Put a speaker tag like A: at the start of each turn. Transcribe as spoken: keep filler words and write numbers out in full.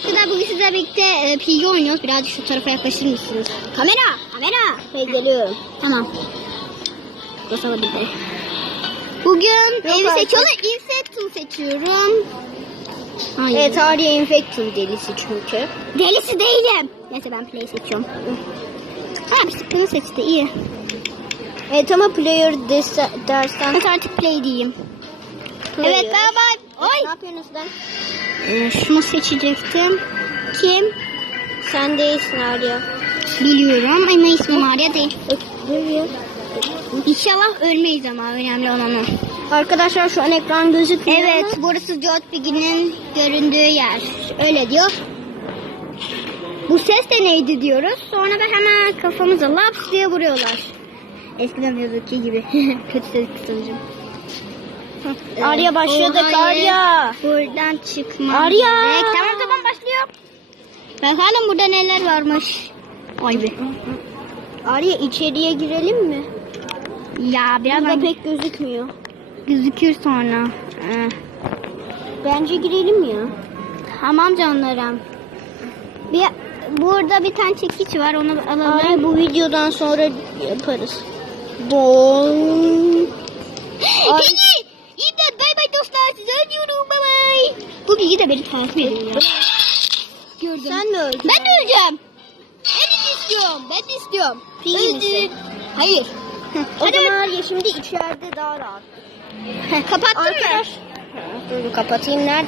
A: Arkadaşlar bugün sizlerle birlikte e, P G oynuyoruz. Birazcık şu tarafa yaklaşır mısınız? Kamera! Kamera!
B: Hey, geliyorum.
A: Tamam. Basalım bir de. Bugün evi
B: artık.
A: seçiyorum. Infectum seçiyorum. Hayır.
B: Evet, Arya Infectum delisi çünkü.
A: Delisi değilim. Neyse ben play seçiyorum. Ha bir sıkkını seçti. İyi.
B: Evet ama player des- dersten...
A: Evet artık play diyeyim.
B: Player.
A: Evet bye bye.
B: Ne
A: Oy.
B: yapıyorsunuz lan?
A: Ee, şunu seçecektim. Kim?
B: Sen değilsin Arya.
A: Biliyorum ama ismim Arya değil.
B: Öpüyor.
A: İnşallah ölmeyiz ama önemli olan o.
B: Arkadaşlar şu an ekran gözükmüyor
A: Evet,
B: ama...
A: burası Jotbig'in göründüğü yer. Öyle diyor. Bu ses de neydi diyoruz. Sonra da hemen kafamıza laps diye vuruyorlar. Eskiden yazıkçı gibi. Kötü ses kısımcım.
B: Arya başladık,
A: Oh, hayır.
B: Arya.
A: Buradan çıkmam
B: Arya.
A: gerek. Tamam tamam başlıyor. Bakalım burada neler varmış. Ay be.
B: Arya içeriye girelim mi?
A: Ya
B: Burada
A: birazdan
B: pek gözükmüyor.
A: gözükür sonra. Ee,
B: Bence girelim ya.
A: Tamam canlarım. Bir, burada bir tane çekiç var, onu alalım.
B: Arya bu videodan sonra yaparız. Don. Ay.
A: Beni! İmdat, bay bay dostlar, sizi öldürüyorum, bay bay. Bu bilgi de beni takip edin ya. Gördüm.
B: Sen mi öldün?
A: Ben de öleceğim. Ben de istiyorum, ben de istiyorum.
B: İyi
A: Öldür.
B: misin?
A: Hayır.
B: O
A: Hadi
B: zaman Arya şimdi içeride daha rahat.
A: kapattın mı?
B: Arkadaş. Dur kapatayım. Nerede